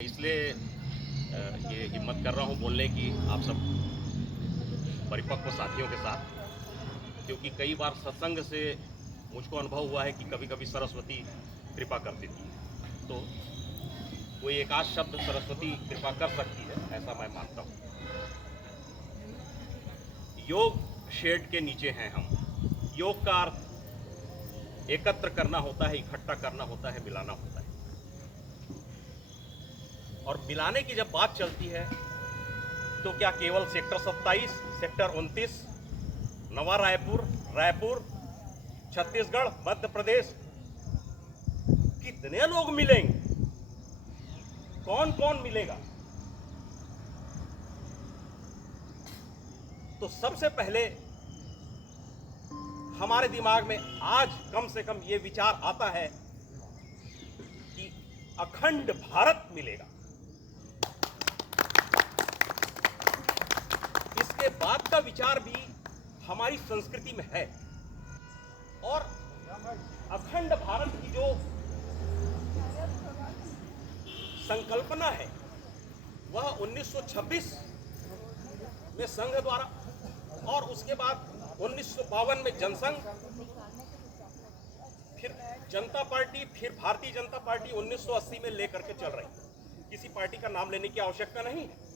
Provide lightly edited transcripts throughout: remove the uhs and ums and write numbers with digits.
इसलिए ये हिम्मत कर रहा हूँ बोलने की आप सब परिपक्व साथियों के साथ, क्योंकि कई बार सत्संग से मुझको अनुभव हुआ है कि कभी कभी सरस्वती कृपा कर देती है। तो कोई एक आध शब्द सरस्वती कृपा कर सकती है, ऐसा मैं मानता हूँ। योग शेड के नीचे हैं हम। योग का अर्थ एकत्र करना होता है, इकट्ठा करना होता है, मिलाना होता है। और मिलाने की जब बात चलती है तो क्या केवल सेक्टर 27, सेक्टर 29, नवा रायपुर, रायपुर, छत्तीसगढ़, मध्य प्रदेश, कितने लोग मिलेंगे? कौन कौन मिलेगा? तो सबसे पहले हमारे दिमाग में आज कम से कम ये विचार आता है कि अखंड भारत मिलेगा। इसके बाद का विचार भी हमारी संस्कृति में है। और अखंड भारत की जो संकल्पना है वह 1926 में संघ द्वारा और उसके बाद 1952 में जनसंघ, फिर जनता पार्टी, फिर भारतीय जनता पार्टी 1980 में लेकर के चल रही। किसी पार्टी का नाम लेने की आवश्यकता नहीं है।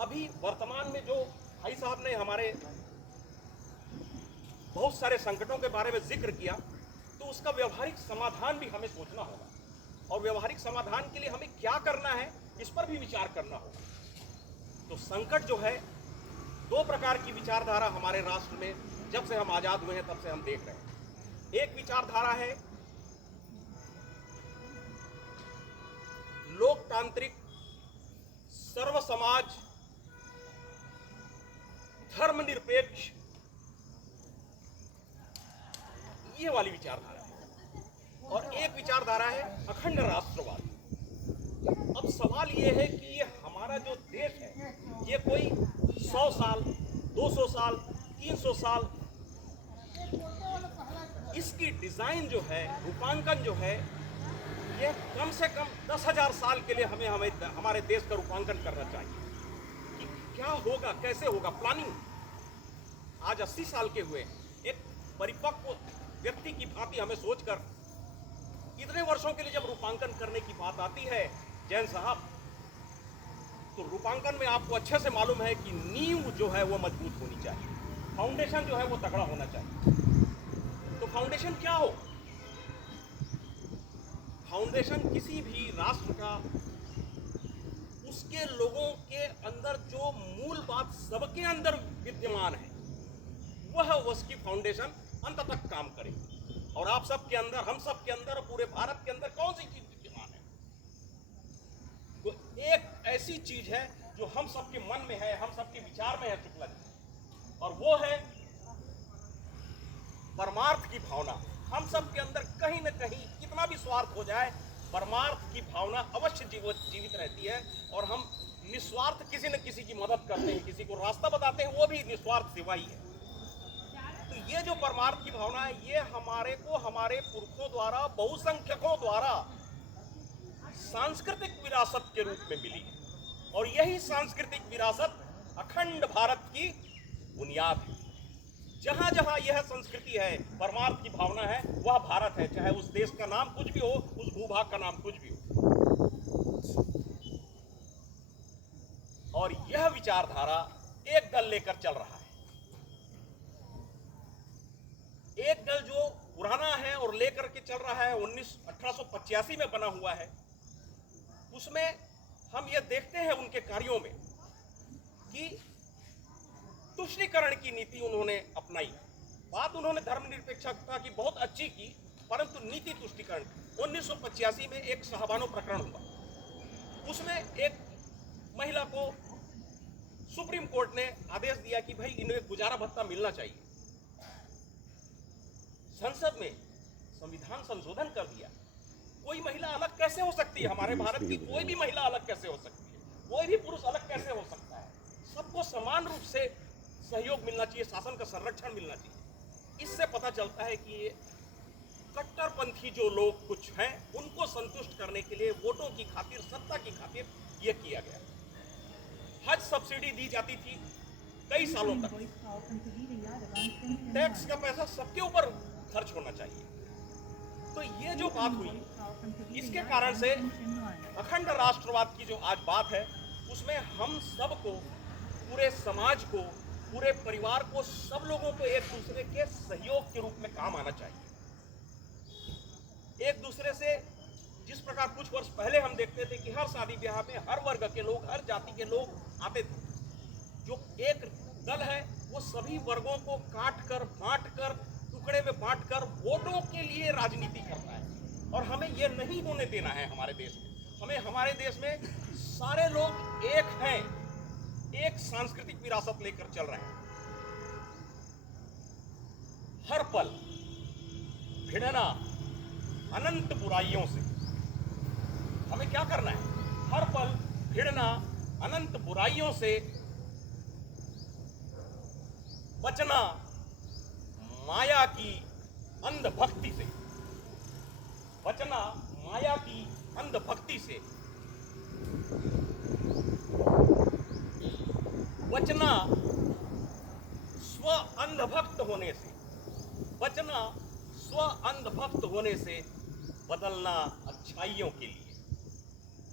अभी वर्तमान में जो भाई साहब ने हमारे बहुत सारे संकटों के बारे में जिक्र किया, तो उसका व्यवहारिक समाधान भी हमें सोचना होगा। और व्यवहारिक समाधान के लिए हमें क्या करना है, इस पर भी विचार करना होगा। तो संकट जो है, दो प्रकार की विचारधारा हमारे राष्ट्र में जब से हम आजाद हुए हैं तब से हम देख रहे हैं। एक विचारधारा है लोकतांत्रिक, सर्व समाज, धर्मनिरपेक्ष, ये वाली विचारधारा है। और एक विचारधारा है अखंड राष्ट्रवाद। अब सवाल ये है कि ये हमारा जो देश है, ये कोई 100 साल, 200 साल, 300 साल, इसकी डिजाइन जो है, रूपांकन जो है, ये कम से कम 10,000 साल के लिए हमें हमारे देश का रूपांकन करना चाहिए कि क्या होगा, कैसे होगा। प्लानिंग आज 80 साल के हुए, एक परिपक्व व्यक्ति की भांति हमें सोचकर इतने वर्षों के लिए जब रूपांकन करने की बात आती है जैन साहब, तो रूपांकन में आपको अच्छे से मालूम है कि नींव जो है वो मजबूत होनी चाहिए, फाउंडेशन जो है वो तगड़ा होना चाहिए। तो फाउंडेशन क्या हो? फाउंडेशन किसी भी राष्ट्र का उसके लोगों के अंदर जो मूल बात सबके अंदर विद्यमान है, वह उसकी फाउंडेशन अंत तक काम करेगी। और आप सबके अंदर, हम सबके अंदर, पूरे भारत के अंदर कौन सी चीज विद्यमान है? तो एक ऐसी चीज है जो हम सबके मन में है, हम सबके विचार में है शुक्ला जी, और वो है परमार्थ की भावना। हम सबके अंदर कहीं न कहीं कितना भी स्वार्थ हो जाए, परमार्थ की भावना अवश्य जीवित रहती है। और हम निस्वार्थ किसी न किसी की मदद करते हैं, किसी को रास्ता बताते हैं, वो भी निस्वार्थ सेवा ही है। तो ये जो परमार्थ की भावना है, ये हमारे को हमारे पुरखों द्वारा, बहुसंख्यकों द्वारा सांस्कृतिक विरासत के रूप में मिली है। और यही सांस्कृतिक विरासत अखंड भारत की बुनियाद है। जहां जहां यह संस्कृति है, परमार्थ की भावना है, वह भारत है। चाहे उस देश का नाम कुछ भी हो, उस भूभाग का नाम कुछ भी हो। और यह विचारधारा एक दल लेकर चल रहा है। एक दल जो पुराना है और लेकर के चल रहा है, 1885 में बना हुआ है। उसमें हम ये देखते हैं उनके कार्यों में कि तुष्टीकरण की नीति उन्होंने अपनाई। बात उन्होंने धर्मनिरपेक्षता की बहुत अच्छी की, परंतु नीति तुष्टीकरण। 1985 में एक शाहबानो प्रकरण हुआ। उसमें एक महिला को सुप्रीम कोर्ट ने आदेश दिया कि भाई इन्हें गुजारा भत्ता मिलना चाहिए। संसद में संविधान संशोधन कर दिया। कोई महिला अलग कैसे हो सकती है? हमारे भारत की कोई भी महिला अलग कैसे हो सकती है? कोई भी पुरुष अलग कैसे हो सकता है? सबको समान रूप से सहयोग मिलना चाहिए, शासन का संरक्षण मिलना चाहिए। इससे पता चलता है कि ये कट्टरपंथी जो लोग कुछ हैं उनको संतुष्ट करने के लिए वोटों की खातिर, सत्ता की खातिर यह किया गया। हज सब्सिडी दी जाती थी कई सालों तक। टैक्स का पैसा सबके ऊपर खर्च होना चाहिए। तो ये जो बात हुई, इसके कारण से अखंड राष्ट्रवाद की जो आज बात है उसमें हम सबको, पूरे समाज को, पूरे परिवार को, सब लोगों को एक दूसरे के सहयोग के रूप में काम आना चाहिए। एक दूसरे से, जिस प्रकार कुछ वर्ष पहले हम देखते थे कि हर शादी ब्याह में हर वर्ग के लोग, हर जाति के लोग आते थे, जो एक दल है वो सभी वर्गों को काट कर, बांट कर, टुकड़े में बांट कर वोटों के लिए राजनीति करता है। और हमें यह नहीं होने देना है हमारे देश में। हमें, हमारे देश में सारे लोग एक हैं, एक सांस्कृतिक विरासत लेकर चल रहे हैं। हर पल भिड़ना अनंत बुराइयों से। हमें क्या करना है? हर पल भिड़ना अनंत बुराइयों से, बचना माया की अंधभक्ति से, बचना माया की अंधभक्ति से, बचना स्व अंधभक्त होने से, बचना स्व अंधभक्त होने से, बदलना अच्छाइयों के लिए।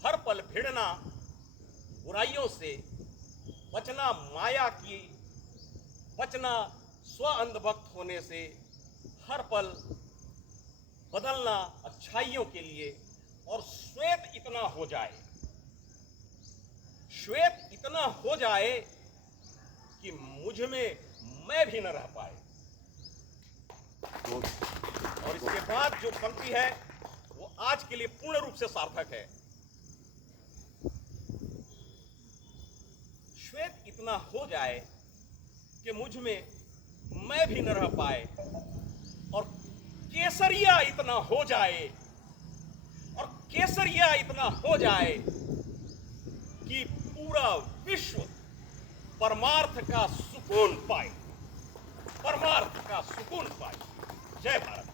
हर पल भिड़ना बुराइयों से, बचना माया की, बचना स्व अंधभक्त होने से, हर पल बदलना अच्छाइयों के लिए। और श्वेत इतना हो जाए, श्वेत इतना हो जाए कि मुझ में मैं भी न रह पाए। और इसके बाद जो पंक्ति है वो आज के लिए पूर्ण रूप से सार्थक है। श्वेत इतना हो जाए कि मुझ में मैं भी न रह पाए, और केसरिया इतना हो जाए, और केसरिया इतना हो जाए कि पूरा विश्व परमार्थ का सुकून पाए, परमार्थ का सुकून पाए। जय भारत।